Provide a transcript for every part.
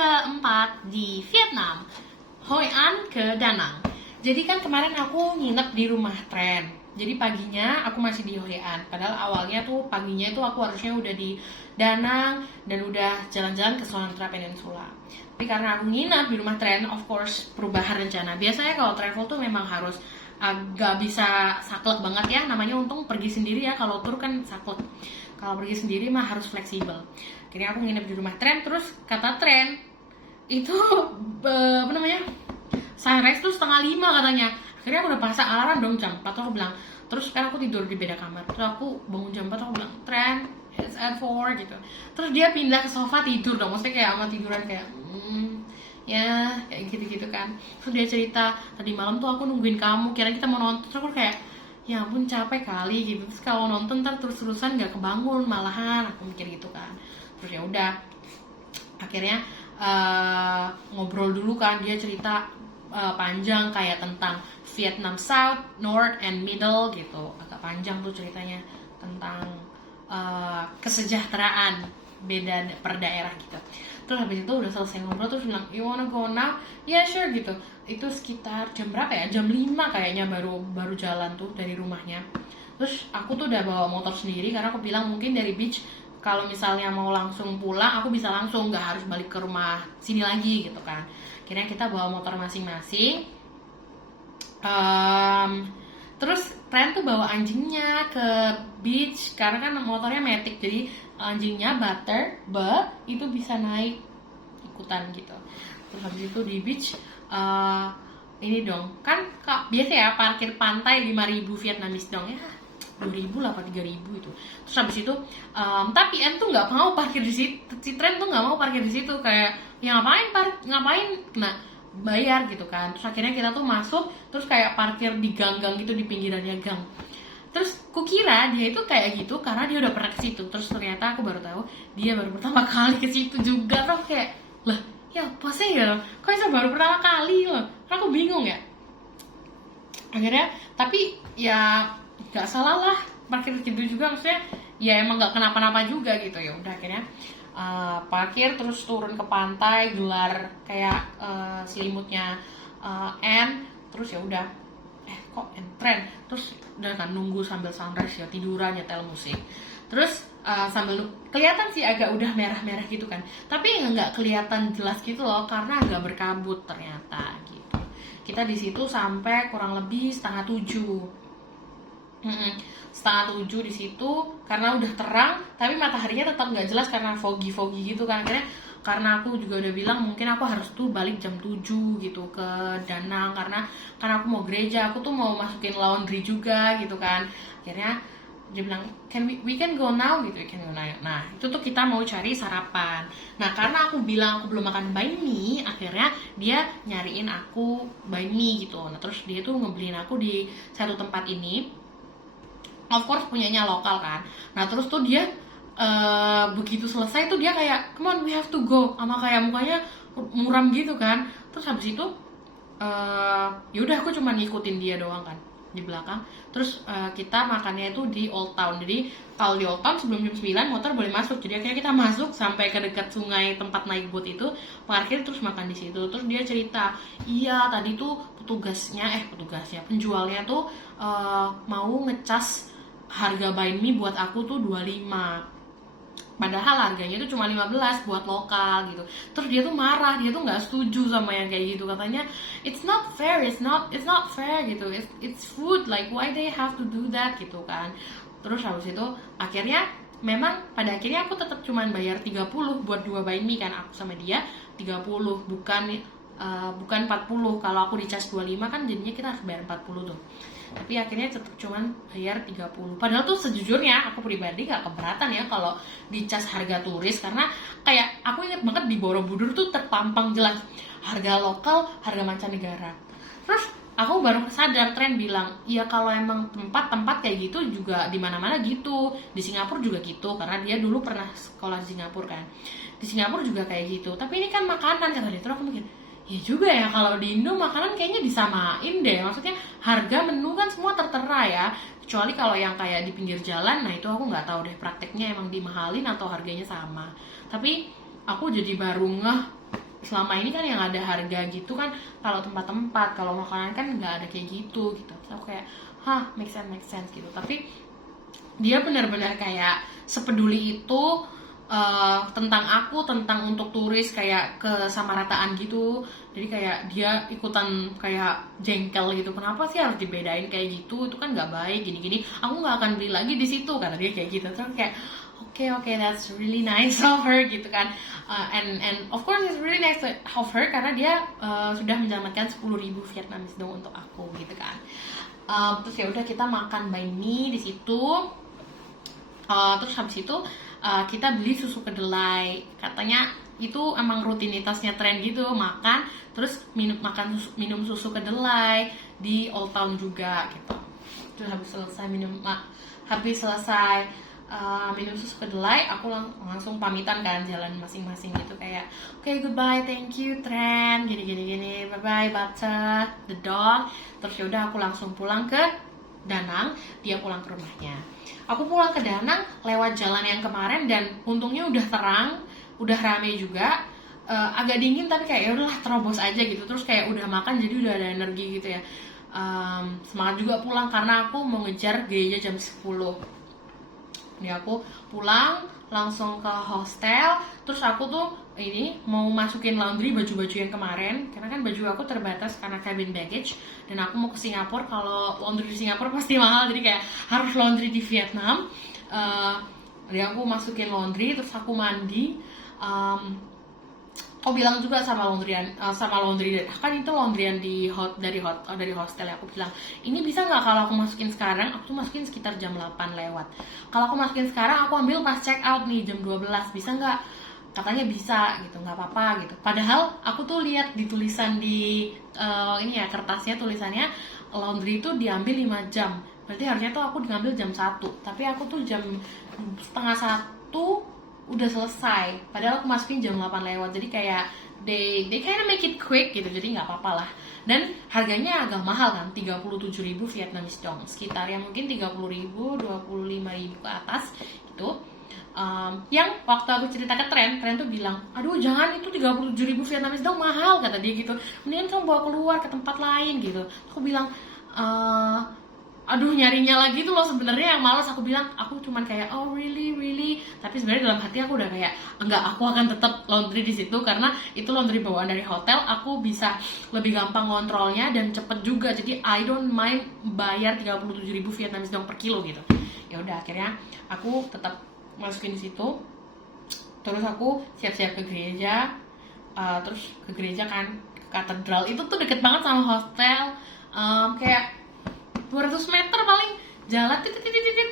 keempat di Vietnam, Hoi An ke Da Nang. Jadi kan kemarin aku nginep di rumah Tren. Jadi paginya aku masih di Hoi An. Padahal awalnya tuh paginya itu aku harusnya udah di Da Nang dan udah jalan-jalan ke Sumatra Peninsula. Tapi karena aku nginep di rumah Tren, of course perubahan rencana. Biasanya kalau travel tuh memang harus agak bisa saklek banget ya. Namanya untung pergi sendiri ya, kalau tur kan saklek. Kalau pergi sendiri mah harus fleksibel. Akhirnya aku nginep di rumah Tren, terus kata Tren itu apa namanya, sunrise tuh 4:30 katanya. Akhirnya aku udah pasang alarm dong jam 4, aku bilang. Terus kan aku tidur di beda kamar. Terus aku bangun jam 4, aku bilang, Tren, it's at 4 gitu. Terus dia pindah ke sofa tidur dong. Maksudnya kayak sama tiduran kayak ya kayak gitu-gitu kan. Terus dia cerita, tadi malam tuh aku nungguin kamu, kira kita mau nonton. Terus aku kayak, ya ampun capek kali gitu. Terus kalau nonton ntar terus-terusan gak kebangun malahan, aku mikir gitu kan. Terus ya udah, akhirnya ngobrol dulu kan. Dia cerita panjang kayak tentang Vietnam South, North, and Middle gitu. Agak panjang tuh ceritanya tentang kesejahteraan beda per daerah gitu. Terus habis itu udah selesai ngobrol, terus bilang, you wanna go now? Yeah sure gitu. Itu sekitar jam berapa ya? Jam 5 kayaknya baru jalan tuh dari rumahnya. Terus aku tuh udah bawa motor sendiri karena aku bilang mungkin dari beach kalau misalnya mau langsung pulang aku bisa langsung, nggak harus balik ke rumah sini lagi gitu kan. Akhirnya kita bawa motor masing-masing. Terus Tren tuh bawa anjingnya ke beach karena kan motornya matic, jadi anjingnya itu bisa naik ikutan gitu. Terus habis itu di beach ini dong kan biasa ya parkir pantai 5.000 Vietnamese dong ya, 2.000 lah apa 3.000 itu. Terus habis itu tapi tuh nggak mau parkir di situ, si Tren tuh nggak mau parkir di situ, kayak ya ngapain kena bayar gitu kan. Terus akhirnya kita tuh masuk, terus kayak parkir di gang-gang gitu, di pinggirannya gang. Terus kukira dia itu kayak gitu karena dia udah pernah ke situ. Terus ternyata aku baru tahu dia baru pertama kali ke situ juga. Terus kayak, lah ya apa sih ya, kok bisa baru pertama kali loh. Karena aku bingung ya. Akhirnya tapi ya nggak salah lah parkir gitu juga, maksudnya ya emang nggak kenapa-napa juga gitu. Ya udah akhirnya parkir, terus turun ke pantai, gelar kayak selimutnya terus ya udah kok Tren, terus udah kan nunggu sambil sunrise ya, tiduran nyetel musik. Terus sambil kelihatan sih agak udah merah-merah gitu kan, tapi nggak kelihatan jelas gitu loh karena agak berkabut ternyata gitu. Kita di situ sampai kurang lebih 6:30. 6:30 di situ karena udah terang, tapi mataharinya tetap nggak jelas karena foggy gitu kan. Akhirnya karena aku juga udah bilang mungkin aku harus tuh balik jam 7 gitu ke Da Nang karena aku mau gereja, aku tuh mau masukin laundry juga gitu kan. Akhirnya dia bilang we can go now gitu, we can go now. Nah itu tuh kita mau cari sarapan. Nah karena aku bilang aku belum makan banh mi, akhirnya dia nyariin aku banh mi gitu. Nah terus dia tuh ngebeliin aku di satu tempat ini, of course punyanya lokal kan. Nah terus tuh dia begitu selesai tuh dia kayak come on we have to go, sama kayak mukanya muram gitu kan. Terus habis itu yaudah aku cuma ngikutin dia doang kan di belakang. Terus kita makannya itu di Old Town. Jadi kalau di Old Town sebelum jam 9 motor boleh masuk. Jadi akhirnya kita masuk sampai ke dekat sungai tempat naik boat itu, parkir terus makan di situ. Terus dia cerita, iya tadi tuh penjualnya tuh mau ngecas harga banh mi buat aku tuh 25. Padahal harganya itu cuma 15 buat lokal gitu. Terus dia tuh marah, dia tuh nggak setuju sama yang kayak gitu. Katanya it's not fair gitu. It's food, like why they have to do that gitu kan. Terus habis itu akhirnya memang pada akhirnya aku tetap cuman bayar 30 buat 2 banh mi kan, aku sama dia 30 bukan 40. Kalau aku dicas 25 kan jadinya kita harus bayar 40 tuh. Tapi akhirnya tetap cuman bayar 30. Padahal tuh sejujurnya aku pribadi gak keberatan ya kalau dicas harga turis, karena kayak aku inget banget di Borobudur tuh terpampang jelas harga lokal, harga mancanegara. Terus aku baru sadar, Tren bilang, iya kalau emang tempat kayak gitu juga di mana-mana gitu. Di Singapura juga gitu, karena dia dulu pernah sekolah di Singapura kan. Di Singapura juga kayak gitu. Tapi ini kan makanan kata dia. Terus aku mikir, ya juga ya, kalau di Indo makanan kayaknya disamain deh. Maksudnya harga menu kan semua tertera ya, kecuali kalau yang kayak di pinggir jalan. Nah itu aku nggak tahu deh prakteknya emang dimahalin atau harganya sama. Tapi aku jadi baru ngeh selama ini kan yang ada harga gitu kan kalau tempat-tempat, kalau makanan kan nggak ada kayak gitu gitu. Terus aku kayak make sense gitu. Tapi dia benar-benar kayak sepeduli itu tentang aku, tentang untuk turis, kayak kesamarataan gitu. Jadi kayak dia ikutan kayak jengkel gitu, kenapa sih harus dibedain kayak gitu, itu kan nggak baik gini-gini, aku nggak akan beli lagi di situ karena dia kayak gitu. Terus kayak oke, that's really nice of her gitu kan. And of course it's really nice of her karena dia sudah menyelamatkan 10.000 Vietnamese dong untuk aku gitu kan. Terus ya udah kita makan banh mi di situ. Terus habis itu kita beli susu kedelai, katanya itu emang rutinitasnya tren gitu, makan terus minum susu kedelai di Old Town juga gitu. Terus habis selesai minum susu kedelai, aku langsung pamitan kan, jalan masing-masing gitu, kayak okay, goodbye, thank you Tren, gini, bye bye Butter, the dog. Terus yaudah aku langsung pulang ke Danang, dia pulang ke rumahnya. Aku pulang ke Danang lewat jalan yang kemarin dan untungnya udah terang, udah rame juga, agak dingin tapi kayak ya udahlah terobos aja gitu. Terus kayak udah makan jadi udah ada energi gitu ya. Semangat juga pulang karena aku mau ngejar gereja jam 10. Ini aku pulang langsung ke hostel, terus aku tuh ini mau masukin laundry baju-baju yang kemarin karena kan baju aku terbatas karena cabin baggage, dan aku mau ke Singapura. Kalau laundry di Singapura pasti mahal, jadi kayak harus laundry di Vietnam. Jadi aku masukin laundry, terus aku mandi. Aku bilang juga sama laundry kan itu laundryan dari hostel ya. Aku bilang, ini bisa nggak kalau aku masukin sekarang? Aku tuh masukin sekitar jam 8 lewat. Kalau aku masukin sekarang, aku ambil pas check out nih jam 12, bisa nggak? Katanya bisa gitu, nggak apa-apa gitu. Padahal aku tuh lihat di tulisan di ini ya, kertasnya tulisannya laundry itu diambil 5 jam. Berarti harusnya tuh aku diambil jam 1, tapi aku tuh jam setengah 1 udah selesai, padahal aku masukin jam 8 lewat. Jadi kayak they kind of make it quick gitu, jadi nggak apa-apa lah. Dan harganya agak mahal kan, 37.000 Vietnamese dong, sekitar ya mungkin 30.000, 25.000 ke atas gitu. Yang waktu aku cerita ke Tren tuh bilang, aduh jangan, itu 37.000 Vietnamese dong mahal, kata dia gitu, mendingan kamu bawa keluar ke tempat lain gitu. Aku bilang, aduh nyarinya lagi tuh loh sebenarnya yang malas. Aku bilang, aku cuman kayak oh really, tapi sebenarnya dalam hati aku udah kayak enggak, aku akan tetap laundry di situ karena itu laundry bawaan dari hotel, aku bisa lebih gampang ngontrolnya dan cepet juga. Jadi I don't mind bayar 37.000 Vietnamese dong per kilo gitu. Ya udah akhirnya aku tetap masukin di situ. Terus aku siap-siap ke gereja. Terus ke gereja kan, ke katedral itu tuh deket banget sama hostel, kayak 200 meter paling jalan titit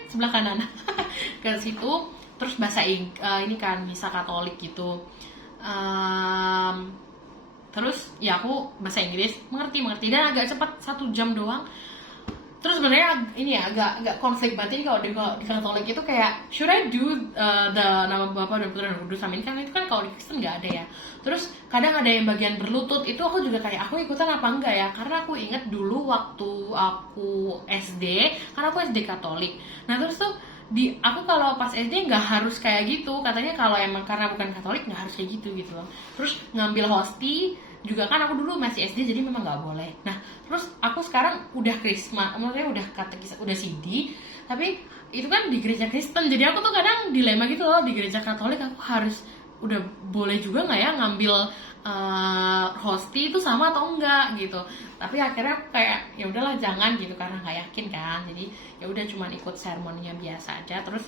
sebelah kanan ke situ. Terus bahasain ini kan misa Katolik gitu. Terus ya aku bahasa Inggris mengerti dan agak cepat, 1 jam doang. Terus sebenarnya ini ya agak konflik batin kalau di Katolik itu kayak should I do the nama Bapa dan Putra dan Kudus Amin, kan itu kan kalau di Kristen nggak ada ya. Terus kadang ada yang bagian berlutut, itu aku juga kayak aku ikutan apa enggak ya, karena aku inget dulu waktu aku SD, karena aku SD Katolik. Nah terus tuh aku kalau pas SD nggak harus kayak gitu katanya, kalau emang karena bukan Katolik nggak harus kayak gitu loh. Terus ngambil hosti juga kan aku dulu masih SD, jadi memang nggak boleh. Nah terus aku sekarang udah krisma, maksudnya udah katekis, udah CD, tapi itu kan di gereja Kristen, jadi aku tuh kadang dilema gitu loh, di gereja Katolik aku harus udah boleh juga nggak ya ngambil hosti itu sama atau enggak gitu. Tapi akhirnya kayak ya udahlah jangan gitu karena nggak yakin kan, jadi ya udah cuman ikut sermonnya biasa aja. Terus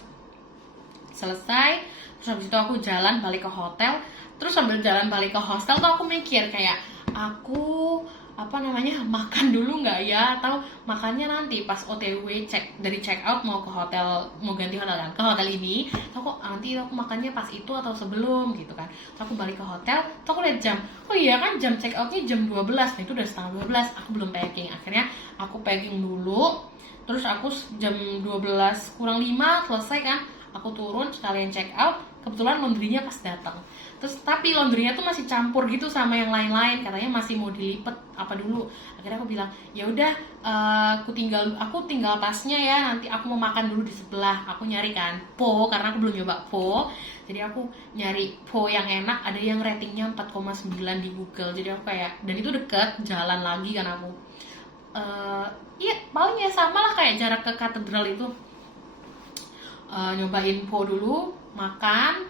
selesai, terus habis itu aku jalan balik ke hotel. Terus sambil jalan balik ke hostel tuh aku mikir kayak, aku makan dulu nggak ya, atau makannya nanti pas OTW dari check out mau ke hotel, mau ganti hotel kan, ke hotel ini, aku nanti aku makannya pas itu atau sebelum gitu kan. Terus aku balik ke hotel, terus aku lihat jam, oh iya kan jam check outnya jam 12, nah itu udah setengah 12, aku belum packing. Akhirnya aku packing dulu, terus aku jam 12 kurang 5 selesai kan, aku turun sekalian check out, kebetulan laundrynya pas datang. Terus tapi laundrynya tuh masih campur gitu sama yang lain-lain, katanya masih mau dilipet apa dulu. Akhirnya aku bilang ya udah, aku tinggal tasnya ya, nanti aku mau makan dulu di sebelah. Aku nyari kan po, karena aku belum nyoba po, jadi aku nyari po yang enak, ada yang ratingnya 4,9 di Google. Jadi aku kayak, dan itu deket jalan lagi kan aku. Iya paling ya sama lah kayak jarak ke katedral itu. Nyobain po dulu, makan,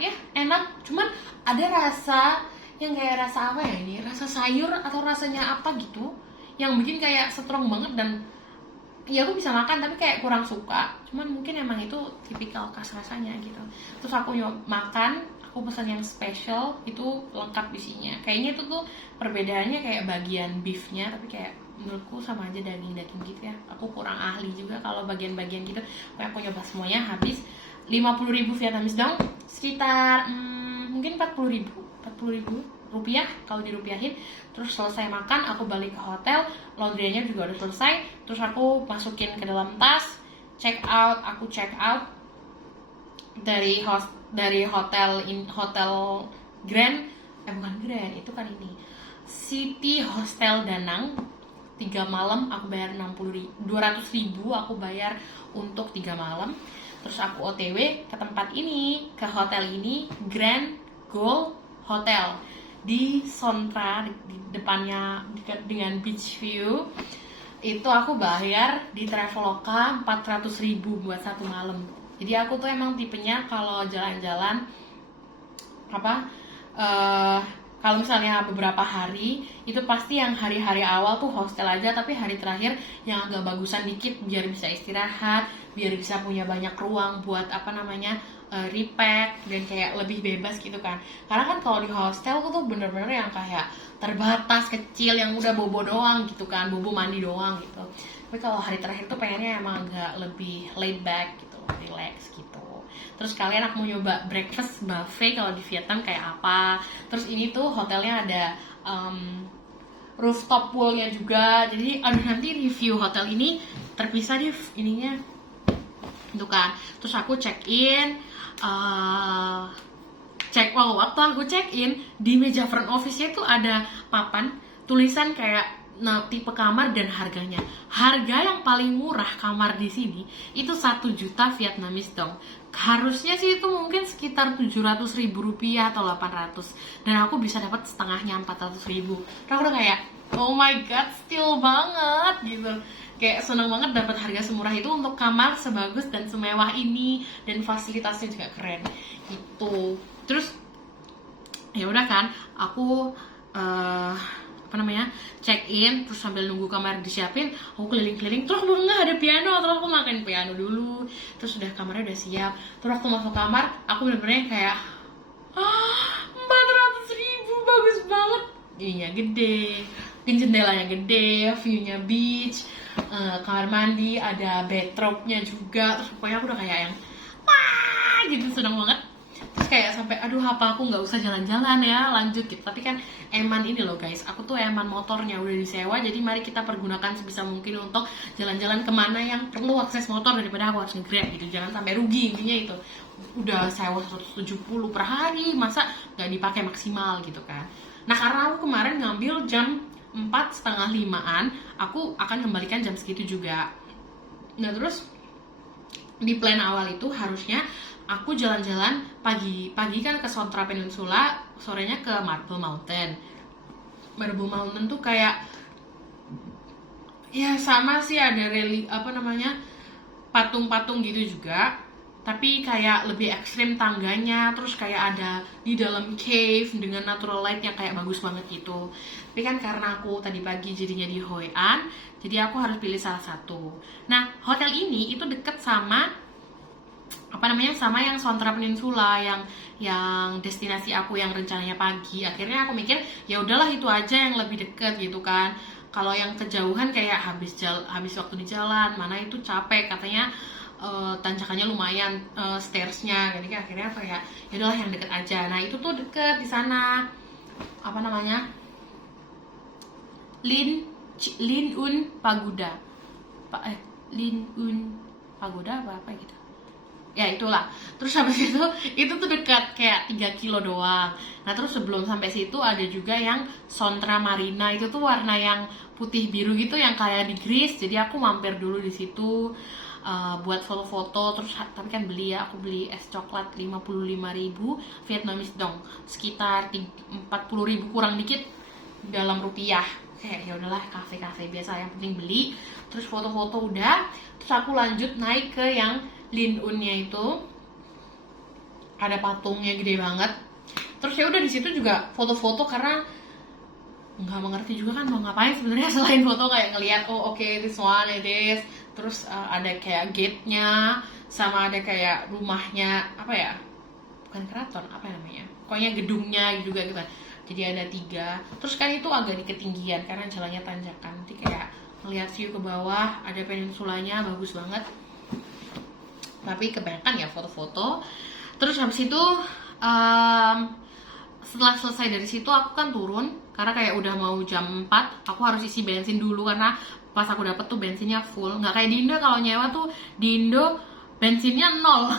ya enak, cuman ada rasa yang kayak rasa apa ya ini, rasa sayur atau rasanya apa gitu, yang bikin kayak strong banget, dan ya aku bisa makan tapi kayak kurang suka, cuman mungkin emang itu tipikal khas rasanya gitu. Terus aku makan, aku pesan yang special, itu lengkap isinya. Kayaknya itu tuh perbedaannya kayak bagian beefnya, tapi kayak menurutku sama aja daging-daging gitu ya. Aku kurang ahli juga kalau bagian-bagian gitu. Pokoknya aku nyoba semuanya, habis 50.000 Vietnamese dong, sekitar mungkin 40.000 rupiah kalau dirupiahin. Terus selesai makan, aku balik ke hotel, laundrynya juga udah selesai. Terus aku masukin ke dalam tas, aku check out dari hotel Grand, bukan Grand, itu kan ini City Hostel Danang. 3 malam aku bayar 200.000 aku bayar untuk 3 malam. Terus aku OTW ke tempat ini, ke hotel ini, Grand Gold Hotel di Sontra, di depannya dengan beach view. Itu aku bayar di Traveloka 400.000 buat 1 malam. Jadi aku tuh emang tipenya kalau jalan-jalan kalau misalnya beberapa hari, itu pasti yang hari-hari awal tuh hostel aja, tapi hari terakhir yang agak bagusan dikit biar bisa istirahat, biar bisa punya banyak ruang buat repack, dan kayak lebih bebas gitu kan. Karena kan kalau di hostel tuh bener-bener yang kayak terbatas, kecil, yang udah bobo doang gitu kan, bobo mandi doang gitu. Tapi kalau hari terakhir tuh pengennya emang agak lebih laid back gitu, relax gitu. Terus kalian aku mau nyoba breakfast buffet kalau di Vietnam kayak apa. Terus ini tuh hotelnya ada rooftop poolnya juga. Jadi nanti review hotel ini terpisah di ininya itu kan. Terus aku check in, waktu aku check in di meja front office-nya tuh ada papan tulisan kayak tipe kamar dan harganya. Harga yang paling murah kamar di sini itu 1 juta Vietnamese dong. Harusnya sih itu mungkin sekitar 700.000 rupiah atau 800, dan aku bisa dapat setengahnya 400.000. Terus aku udah kayak oh my god, steal banget gitu. Kayak seneng banget dapat harga semurah itu untuk kamar sebagus dan semewah ini, dan fasilitasnya juga keren gitu. Terus ya udah kan, aku check in, terus sambil nunggu kamar disiapin, aku keliling-keliling, terus aku nggak ada piano, terus aku makan piano dulu, terus udah kamarnya udah siap. Terus waktu masuk kamar, aku bener-bener kayak 400.000, bagus banget, ininya gede, jendelanya gede, view-nya beach, kamar mandi, ada bathtubnya juga. Terus pokoknya aku udah kayak yang wah gitu, seneng banget. Terus kayak sampai aduh apa aku nggak usah jalan-jalan ya, lanjut gitu. Tapi kan eman ini loh guys, aku tuh eman motornya udah disewa, jadi mari kita pergunakan sebisa mungkin untuk jalan-jalan kemana yang perlu akses motor daripada aku harus nge-grab gitu. Jangan sampai rugi, intinya itu. Udah sewa 170 per hari, masa nggak dipakai maksimal gitu kan. Nah karena aku kemarin ngambil jam 4:30-an, aku akan kembalikan jam segitu juga. Nah terus di plan awal itu harusnya aku jalan-jalan pagi kan ke Sontra Peninsula, sorenya ke Marble Mountain. Marble Mountain tuh kayak ya sama sih, ada patung-patung gitu juga, tapi kayak lebih ekstrim tangganya. Terus kayak ada di dalam cave dengan natural light yang kayak bagus banget gitu. Tapi kan karena aku tadi pagi jadinya di Hoi An, jadi aku harus pilih salah satu. Nah hotel ini itu deket sama sama yang Sontra Peninsula, yang destinasi aku yang rencananya pagi. Akhirnya aku mikir ya udahlah itu aja yang lebih deket gitu kan. Kalau yang kejauhan kayak habis waktu di jalan, mana itu capek katanya, tanjakannya lumayan, stairsnya. Jadi akhirnya kayak ya udahlah yang deket aja. Nah itu tuh deket di sana, Lin Un Pagoda, Lin Un Pagoda apa gitu. ya itulah. Terus habis itu tuh dekat kayak 3 kilo doang. Nah terus sebelum sampai situ ada juga yang Sontra Marina, itu tuh warna yang putih biru gitu yang kayak di Greece. Jadi aku mampir dulu di situ buat foto-foto. Terus tapi kan beli ya, aku beli es coklat 55.000 Vietnamese dong, sekitar 40.000 kurang dikit dalam rupiah. Kayak ya udahlah, kafe-kafe biasa, yang penting beli. Terus foto-foto udah, terus aku lanjut naik ke yang Lindunnya itu, ada patungnya gede banget. Terus ya udah di situ juga foto-foto karena nggak mengerti juga kan mau ngapain sebenarnya selain foto, kayak ngeliat oh oke, this one it is. Terus ada kayak gate-nya, sama ada kayak rumahnya, apa ya, bukan keraton, apa namanya, pokoknya gedungnya juga gitu. Jadi ada 3. Terus kan itu agak di ketinggian karena jalannya tanjakan, nanti kayak ngeliat view ke bawah, ada peninsulanya, bagus banget. Tapi kebanyakan ya foto-foto. Terus habis itu setelah selesai dari situ aku kan turun karena kayak udah mau jam 4, aku harus isi bensin dulu karena pas aku dapet tuh bensinnya full. Nggak kayak di Indo, kalau nyewa tuh di Indo bensinnya 0.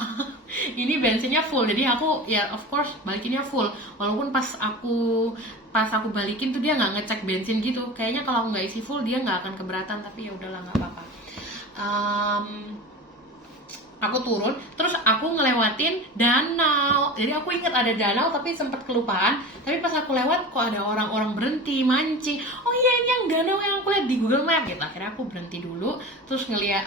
Ini bensinnya full, jadi aku ya of course balikinnya full. Walaupun pas aku balikin tuh dia nggak ngecek bensin gitu. Kayaknya kalau nggak isi full dia nggak akan keberatan, tapi ya udahlah, nggak apa-apa. Aku turun, terus aku ngelewatin danau. Jadi aku ingat ada danau tapi sempat kelupaan. Tapi pas aku lewat kok ada orang-orang berhenti mancing. Oh iya, ini yang danau yang aku lihat di Google Map gitu. Akhirnya aku berhenti dulu, terus ngeliat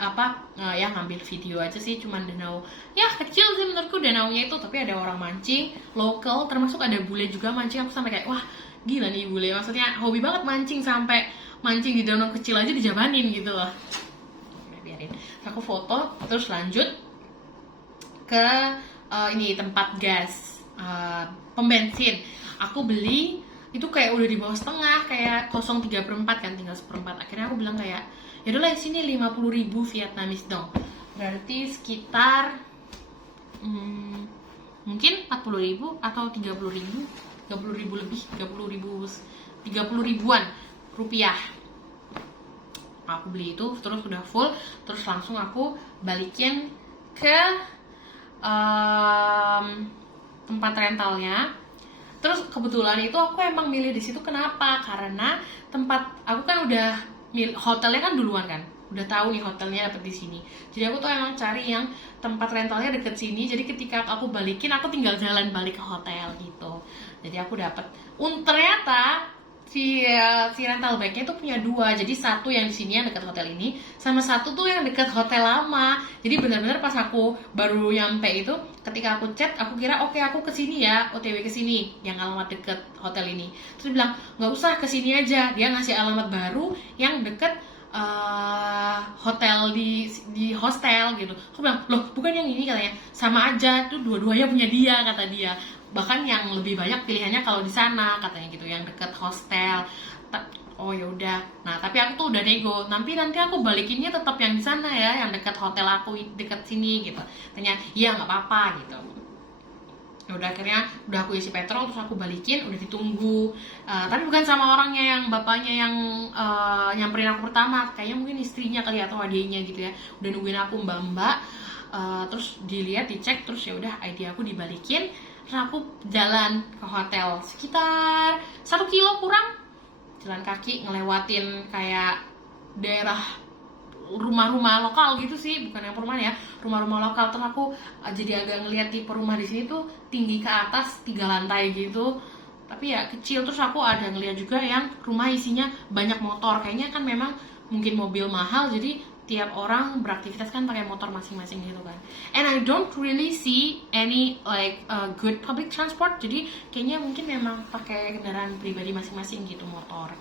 ya ngambil video aja sih. Cuman danau ya kecil sih menurutku danaunya itu, tapi ada orang mancing lokal, termasuk ada bule juga mancing. Aku sampai kayak wah gila nih bule, maksudnya hobi banget mancing, sampai mancing di danau kecil aja dijabanin gitu loh. Biarin. Aku foto terus lanjut ke ini tempat gas pom bensin. Aku beli itu kayak udah di bawah setengah, kayak 0,3/4 kan, tinggal 1/4. Akhirnya aku bilang kayak ya udahlah sini 50.000 Vietnamese dong, berarti sekitar mungkin 40.000 atau 30.000 lebih, 30.000-an rupiah. Aku beli itu terus udah full, terus langsung aku balikin ke tempat rentalnya. Terus kebetulan itu aku emang milih di situ, kenapa? Karena tempat aku kan udah hotelnya kan duluan kan, udah tahu nih hotelnya dapet di sini. Jadi aku tuh emang cari yang tempat rentalnya deket sini. Jadi ketika aku balikin, aku tinggal jalan balik ke hotel gitu. Jadi aku dapet. Ternyata si rental bike-nya tuh punya 2. Jadi satu yang di sini yang dekat hotel ini, sama satu tuh yang dekat hotel lama. Jadi benar-benar pas aku baru nyampe itu, ketika aku chat, aku kira oke, aku kesini ya, OTW kesini, yang alamat deket hotel ini. Terus dia bilang nggak usah, kesini aja. Dia ngasih alamat baru yang deket hotel di hostel gitu. Aku bilang loh bukan yang ini, katanya sama aja tuh, dua-duanya punya dia, kata dia. Bahkan yang lebih banyak pilihannya kalau di sana, katanya gitu, yang deket hostel. Oh ya udah. Nah tapi aku tuh udah nego, nanti aku balikinnya tetap yang di sana ya, yang deket hotel aku, deket sini gitu. Tanya iya nggak apa-apa gitu. Udah akhirnya udah aku isi petrol, terus aku balikin, udah ditunggu. Tapi bukan sama orangnya, yang bapaknya yang nyamperin aku pertama, kayaknya mungkin istrinya kali atau adiknya gitu ya. Udah nungguin aku mbak-mbak. Terus dilihat, dicek, terus ya udah ID aku dibalikin. Terus aku jalan ke hotel sekitar 1 kilo kurang, jalan kaki ngelewatin kayak daerah rumah-rumah lokal gitu sih, bukan yang perumahan ya, rumah-rumah lokal. Terus aku jadi agak ngeliat tipe rumah di sini tuh tinggi ke atas 3 lantai gitu, tapi ya kecil. Terus aku ada ngeliat juga yang rumah isinya banyak motor, kayaknya kan memang mungkin mobil mahal, jadi tiap orang beraktivitas kan pakai motor masing-masing gitu kan. And I don't really see any like good public transport, jadi kayaknya mungkin memang pakai kendaraan pribadi masing-masing gitu, motor.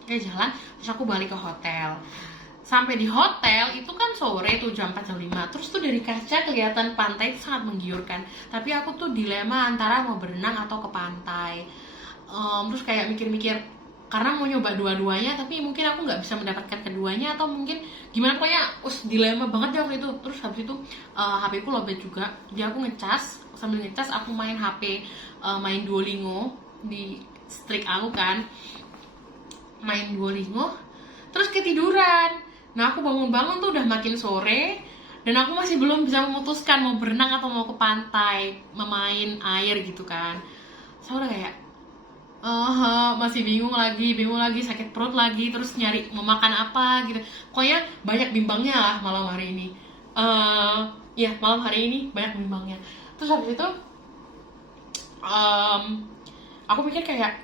Oke, jalan, terus aku balik ke hotel. Sampai di hotel itu kan sore tuh, jam 4 jam 5. Terus tuh dari kaca kelihatan pantai, itu sangat menggiurkan. Tapi aku tuh dilema antara mau berenang atau ke pantai. Terus kayak mikir-mikir, karena mau nyoba dua-duanya, tapi mungkin aku nggak bisa mendapatkan keduanya, atau mungkin gimana, pokoknya dilema banget deh waktu itu. Terus habis itu HP ku lowbat juga, jadi aku ngecas. Sambil ngecas aku main HP, main Duolingo di strik aku kan, main Duolingo, terus ketiduran. Nah aku bangun-bangun tuh udah makin sore, dan aku masih belum bisa memutuskan mau berenang atau mau ke pantai memain air gitu kan. Saya udah kayak masih bingung lagi, sakit perut lagi, terus nyari mau makan apa gitu. Pokoknya banyak bimbangnya lah malam hari ini. Ya malam hari ini banyak bimbangnya. Terus habis itu aku mikir kayak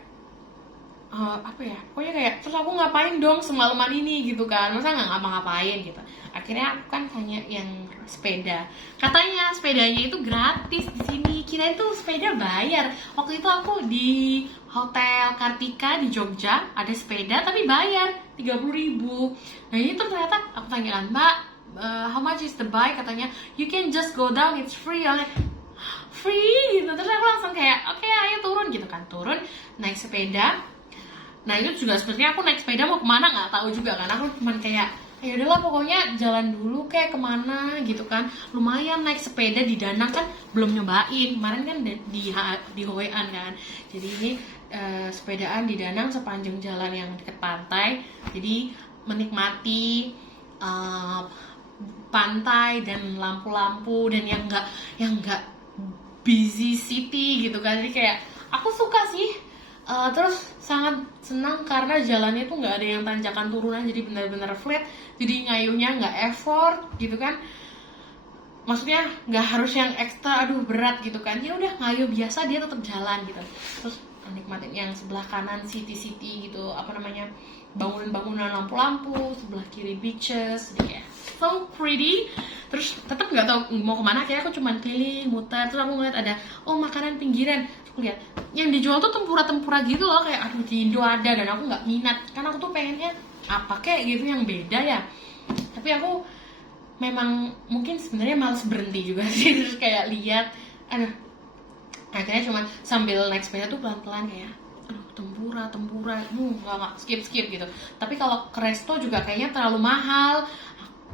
apa ya, pokoknya kayak terus aku ngapain dong semalaman ini gitu kan, masa nggak ngapa-ngapain gitu. Akhirnya aku kan tanya yang sepeda, katanya sepedanya itu gratis di sini, kira itu sepeda bayar. Waktu itu aku di Hotel Kartika di Jogja ada sepeda tapi bayar 30.000. Nah ini tuh ternyata aku tanya kan, Mbak, how much is the bike? Katanya you can just go down, it's free. I'm like, free gitu. Terus aku langsung kayak oke, ayo turun gitu kan, turun naik sepeda. Nah itu juga sebenarnya aku naik sepeda mau kemana nggak tahu juga kan, aku cuman kayak ya udahlah pokoknya jalan dulu kayak kemana gitu kan. Lumayan naik sepeda di Danang kan, belum nyobain kemarin kan di Howean kan. Jadi ini sepedaan di Danang sepanjang jalan yang dekat pantai, jadi menikmati pantai dan lampu-lampu dan yang nggak busy city gitu kan. Jadi kayak aku suka sih. Terus sangat senang karena jalannya tuh nggak ada yang tanjakan turunan, jadi benar-benar flat, jadi ngayuhnya nggak effort gitu kan. Maksudnya nggak harus yang ekstra aduh berat gitu kan, ya udah ngayuh biasa dia tetap jalan gitu. Terus nikmatin yang sebelah kanan city gitu, apa namanya, bangunan-bangunan lampu-lampu, sebelah kiri beaches, jadi kayak so pretty. Terus tetap nggak tahu mau kemana, kayak aku cuman keliling muter. Terus aku ngeliat ada makanan pinggiran, aku lihat yang dijual tuh tempura-tempura gitu loh, kayak aduh di Indo ada, dan aku nggak minat karena aku tuh pengennya apa kayak gitu yang beda ya. Tapi aku memang mungkin sebenarnya males berhenti juga sih. Terus kayak lihat, aduh, akhirnya cuman sambil naik sepeda tuh pelan-pelan kayak aduh tempura nggak skip gitu. Tapi kalau ke resto juga kayaknya terlalu mahal.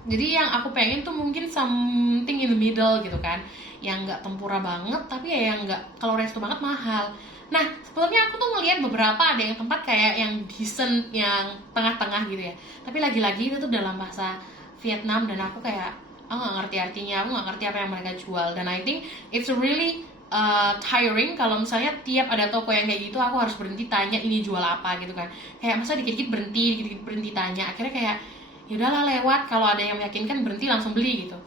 Jadi yang aku pengen tuh mungkin something in the middle gitu kan, yang nggak tempura banget tapi ya yang nggak, kalau resto banget mahal. Nah sebelumnya aku tuh ngeliat beberapa ada yang tempat kayak yang decent, yang tengah-tengah gitu ya, tapi lagi-lagi itu tuh dalam bahasa Vietnam dan aku kayak aku nggak ngerti artinya, aku nggak ngerti apa yang mereka jual. Dan I think it's really tiring kalau misalnya tiap ada toko yang kayak gitu aku harus berhenti tanya ini jual apa gitu kan. Kayak masa dikit-dikit berhenti tanya. Akhirnya kayak ya udahlah lewat, kalau ada yang meyakinkan berhenti langsung beli gitu.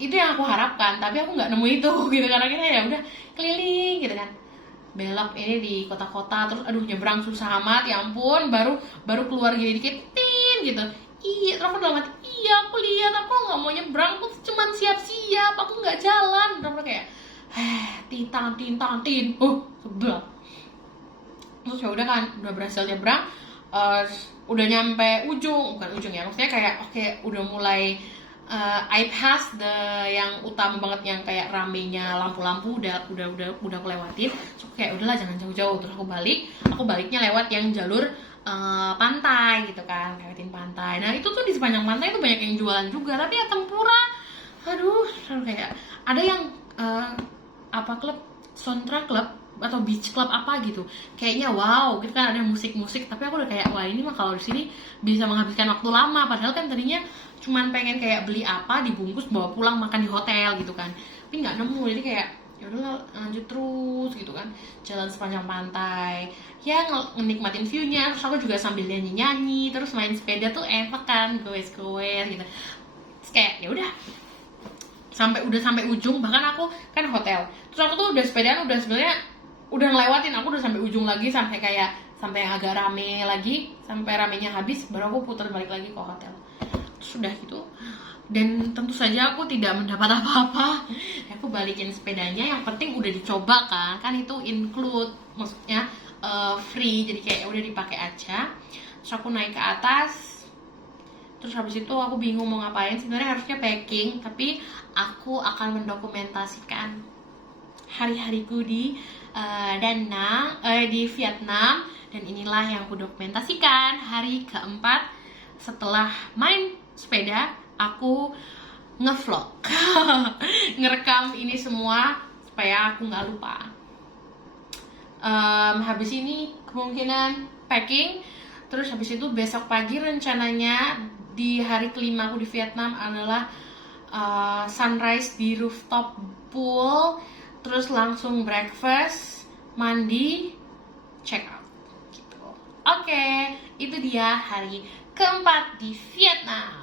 Itu yang aku harapkan, tapi aku nggak nemu itu gitu kan. Akhirnya ya udah keliling gitu kan, belok ini di kota-kota, terus aduh nyebrang susah amat ya ampun, baru keluar gini dikit gitu. Iya, terus aku dalam hati, iya aku lihat, aku nggak mau nyebrang, aku cuman siap-siap, aku nggak jalan. Terus kayak tintan sebelah. Terus ya udah kan, udah berhasil nyebrang, udah nyampe bukan ujung ya, maksudnya kayak oke, udah mulai I pass yang utama banget yang kayak ramenya lampu-lampu, udah aku lewatin. So kayak udahlah jangan jauh-jauh. Terus aku baliknya lewat yang jalur pantai gitu kan, lewatin pantai. Nah itu tuh di sepanjang pantai itu banyak yang jualan juga, tapi ya tempura, aduh kayak ada yang klub Sontra Club atau beach club apa gitu, kayaknya wow gitu kan, ada musik, tapi aku udah kayak wah ini mah kalau di sini bisa menghabiskan waktu lama, padahal kan tadinya cuman pengen kayak beli apa dibungkus bawa pulang makan di hotel gitu kan, tapi nggak nemu. Jadi kayak ya udah lanjut terus gitu kan, jalan sepanjang pantai ya, ngenikmatin view-nya. Terus aku juga sambil nyanyi terus main sepeda tuh enak kan, goes gitu. Terus kayak ya udah sampai ujung, bahkan aku kan hotel, terus aku tuh udah sepedaan, udah sebenarnya udah ngelewatin, aku udah sampai ujung lagi, sampai yang agak rame lagi, sampai ramenya habis baru aku putar balik lagi ke hotel. Sudah gitu, dan tentu saja aku tidak mendapat apa-apa. Aku balikin sepedanya, yang penting udah dicoba kan itu include, maksudnya free, jadi kayak udah dipakai aja. Terus aku naik ke atas, terus habis itu aku bingung mau ngapain. Sebenarnya harusnya packing, tapi aku akan mendokumentasikan hari-hariku di di Vietnam, dan inilah yang aku dokumentasikan hari keempat setelah main sepeda. Aku ngevlog ngerekam ini semua supaya aku nggak lupa. Habis ini kemungkinan packing, terus habis itu besok pagi rencananya di hari kelima aku di Vietnam adalah sunrise di rooftop pool, terus langsung breakfast, mandi, check out gitu. Oke, itu dia hari keempat di Vietnam.